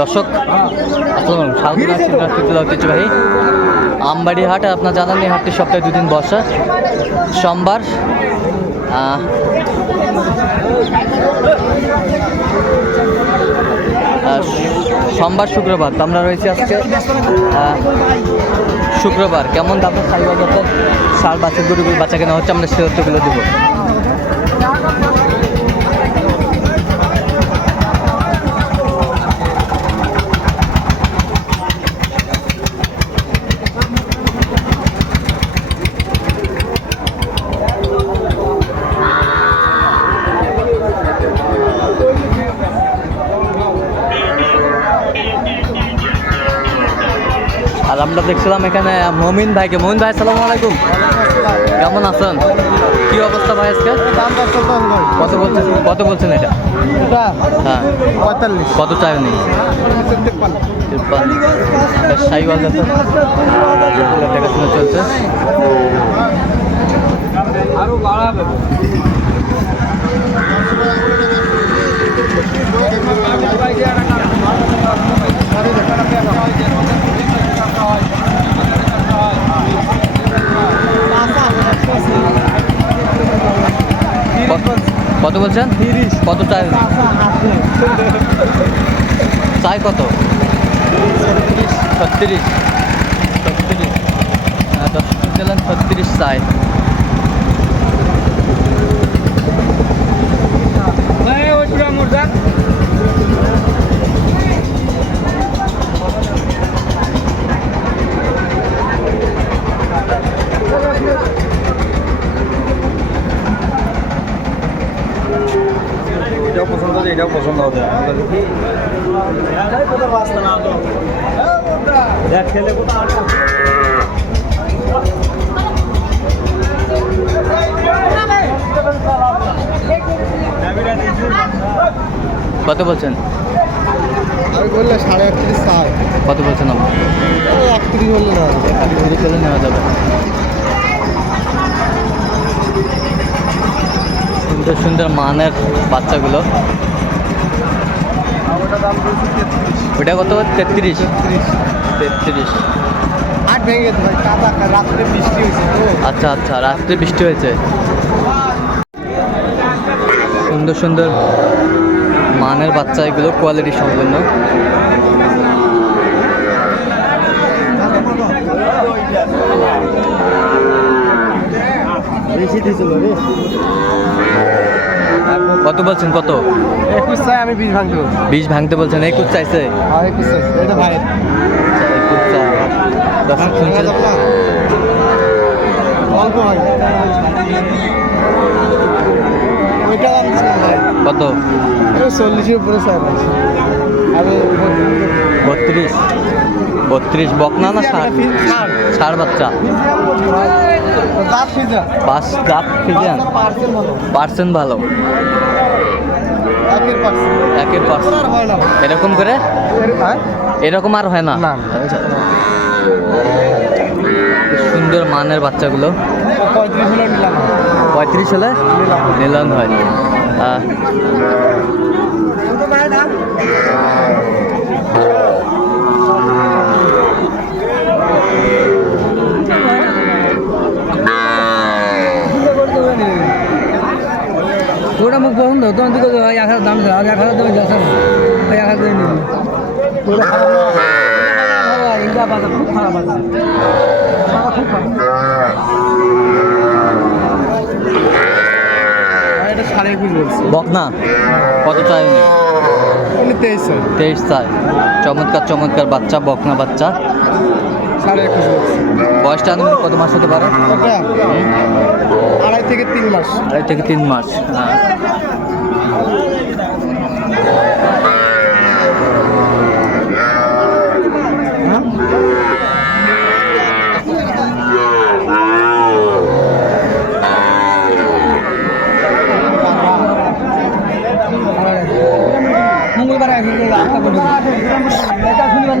দর্শক রাষ্ট্রীয় ঐতিহ্যবাহী আমবাড়ি হাট আপনার জানান এই হাটটি সপ্তাহে দুদিন বসা। সোমবার সোমবার শুক্রবার তো আমরা রয়েছি আজকে শুক্রবার। কেমন দাম বাজার সার বাচ্চা গরুগুলো বাচ্চা কেনা হচ্ছে আমরা সে তথ্যগুলো দেবো। আর আমরা দেখছিলাম এখানে মমিন ভাইকে। মমিন ভাই, আসসালামু আলাইকুম। কেমন আছেন? কি অবস্থা ভাই আজকে? কত বলছেন কত বলছেন এটা? হ্যাঁ। কত চাই নেই? চলছে। আরও বাড়াবে কত- কত বলছেন? কত চাই? চাই কত? ছত্রিশ। ছত্রিশ। হ্যাঁ, দিলেন ছত্রিশ চাই এটাও পছন্দ হচ্ছে এটাও পছন্দ হবে কত বলছেন? আমি বললে সাড়ে আটত্রিশ কত বলছেন একত্রিশ না। চলে নেওয়া যাবে। সুন্দর সুন্দর মানের বাচ্চাগুলো। ওটা কত? তেত্রিশ। তেত্রিশ। আট ভেঙে গেছে ভাই কাদা রাত্রে বৃষ্টি হয়েছে তো। আচ্ছা আচ্ছা রাত্রে বৃষ্টি হয়েছে। সুন্দর সুন্দর মানের বাচ্চা এগুলো কোয়ালিটি সম্পূর্ণ বেশি দিয়েছিল রে। কত বলছেন কত? একুশ চাই আমি বিষ ভাঙতে বিষ ভাঙতে বলছেন একুশ চাইছে? একুশ চাই এটা ভাইয়ের। আচ্ছা, একুশ চাই। দর্শক অল্প ভাই দিচ্ছিলাম কত? চল্লিশের উপরে চাই বত্রিশ। বত্রিশ বকনা না ষাট। ষাট বাচ্চা। দাঁত পিজা পাঁচ দাঁত ফিজিয়ান পার্সেন্ট ভালো? একের পার্সেন্ট আর হয় না। এরকম করে? এরকম আর হয় না? না। সুন্দর মানের বাচ্চাগুলো। পঁয়ত্রিশ হলে নিলাম। নিলন হয়। আহ, ওটা মুখ পছন্দ তোমার দিকে এক হাজার দাম আর এক হাজার দামে যাচ্ছে না এক হাজার দামে নিবি। খুব খারাপ বাজার খুব খারাপ এটা সাড়ে একুশ বলছি বকনা কত চাই উনি উনি তেইশ চাই। তেইশ চাই। চমৎকার চমৎকার বাচ্চা বকনা বাচ্চা। সাড়ে একুশ বয়সটা আনুমানিক কত মাস হতে পারে? আড়াই থেকে তিন মাস। আড়াই থেকে তিন মাস হ্যাঁ। মঙ্গলবার আটটা করে এটা শুনবেন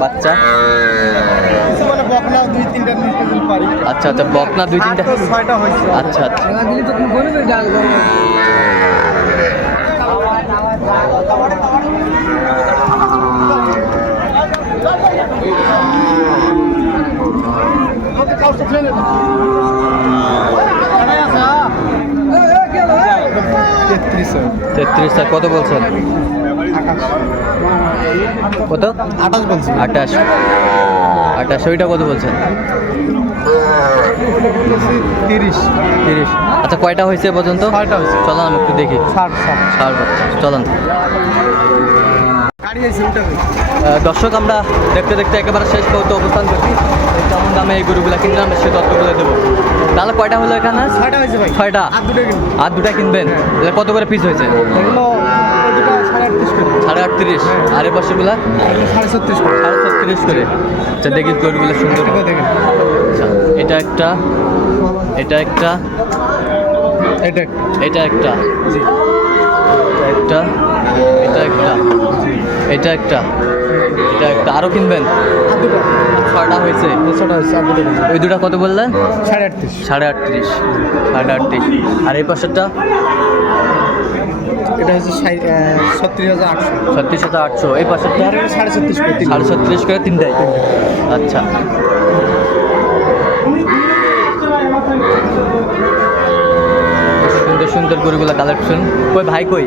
বাচ্চা? আচ্ছা আচ্ছা বকনা দুই তিনটা? আচ্ছা আচ্ছা। তেত্রিশ কত বলছেন? কত? আঠাশ বলছি। আঠাশ। আঠাশ। ওইটা কত বলছেন? তিরিশ। তিরিশ। আচ্ছা কয়টা হয়েছে পর্যন্ত? ছয়টা হয়েছে। চলুন আমি একটু দেখি। ষাট ষাট ষাট বাচ্চা চলুন। দর্শক আমরা দেখতে দেখতে একেবারে শেষ পর্যন্ত অবস্থান করছি। কেমন দামে এই গরুগুলা কিনলাম সে তথ্যগুলো দেবো। তাহলে কয়টা হলো এখানে? ছয়টা হয়েছে ভাই। ছয়টা? আর দুটো কিনবেন? কত করে পিস হয়েছে? এগুলো ওই দুটো সাড়ে আটত্রিশ করে সাড়ে আটত্রিশ। আর এ পাশেগুলা? সাড়ে ছত্রিশ করে। সাড়ে ছত্রিশ করে। আচ্ছা দেখি গরুগুলো সুন্দর। আচ্ছা এটা একটা এটা একটা এটা এটা একটা। একটা এটা একটা এটা একটা এটা একটা। আরও কিনবেন? হয়েছে? ছটা হয়েছে আর দুটো ওই দুটা কত বললেন সাড়ে আটত্রিশ। সাড়ে আটত্রিশ। সাড়ে আটত্রিশ। আর এই পাশেরটা এটা হচ্ছে ছত্রিশ হাজার আটশো। ছত্রিশ হাজার আটশো। এই পাশেরটা সাড়ে ছত্রিশ করে সাড়ে ছত্রিশ করে তিনটাই? আচ্ছা। সুন্দর সুন্দর গরুগুলা কালেকশন কই ভাই কই?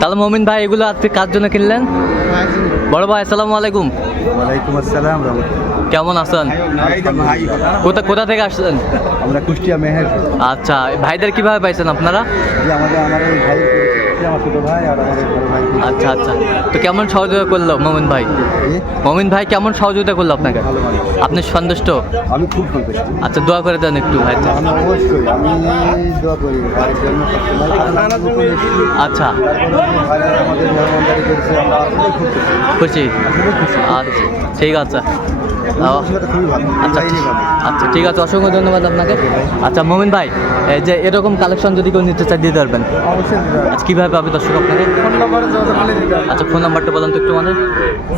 তাহলে মমিন ভাই এগুলো আজকে কার জন্য কিনলেন? বড় ভাই আসসালামু আলাইকুম। ওয়ালাইকুম আসসালাম কেমন আছেন? কোথা কোথা থেকে আসছেন? আমরা কুষ্টিয়া মেহের আচ্ছা ভাইদের কীভাবে পাইছেন আপনারা? আমাদের আমার ভাই আচ্ছা আচ্ছা। তো কেমন সহযোগিতা করল মমিন ভাই? মমিন ভাই কেমন সহযোগিতা করল আপনাকে? আপনি সন্তুষ্ট? আমি খুব সন্তুষ্ট। আচ্ছা দোয়া করে দেন একটু ভাই আচ্ছা। খুশি। আচ্ছা ঠিক আছে। আচ্ছা ঠিক- আচ্ছা ঠিক আছে অসংখ্য ধন্যবাদ আপনাকে। আচ্ছা মমিন ভাই এই যে এরকম কালেকশন যদি কেউ নিতে চাই দিয়ে পারবেন? আচ্ছা কীভাবে পাবে দর্শক আপনাকে? আচ্ছা ফোন নাম্বারটা বলেন তো একটু মানে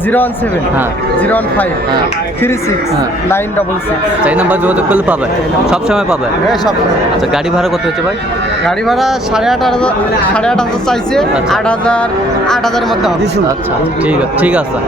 জিরো ওয়ান সেভেন হ্যাঁ। জিরো ওয়ান ফাইভ হ্যাঁ। থ্রি সিক্স হ্যাঁ। Nine double six. এই নাম্বার যোগাযোগ করলে পাবে? সব সময় পাবে? হ্যাঁ সব আচ্ছা গাড়ি ভাড়া কত হচ্ছে ভাই? গাড়ি ভাড়া সাড়ে আট হাজার সাড়ে আট হাজার চাইছে। আচ্ছা। আট হাজার আট হাজারের মধ্যে আচ্ছা ঠিক আছে ঠিক আছে।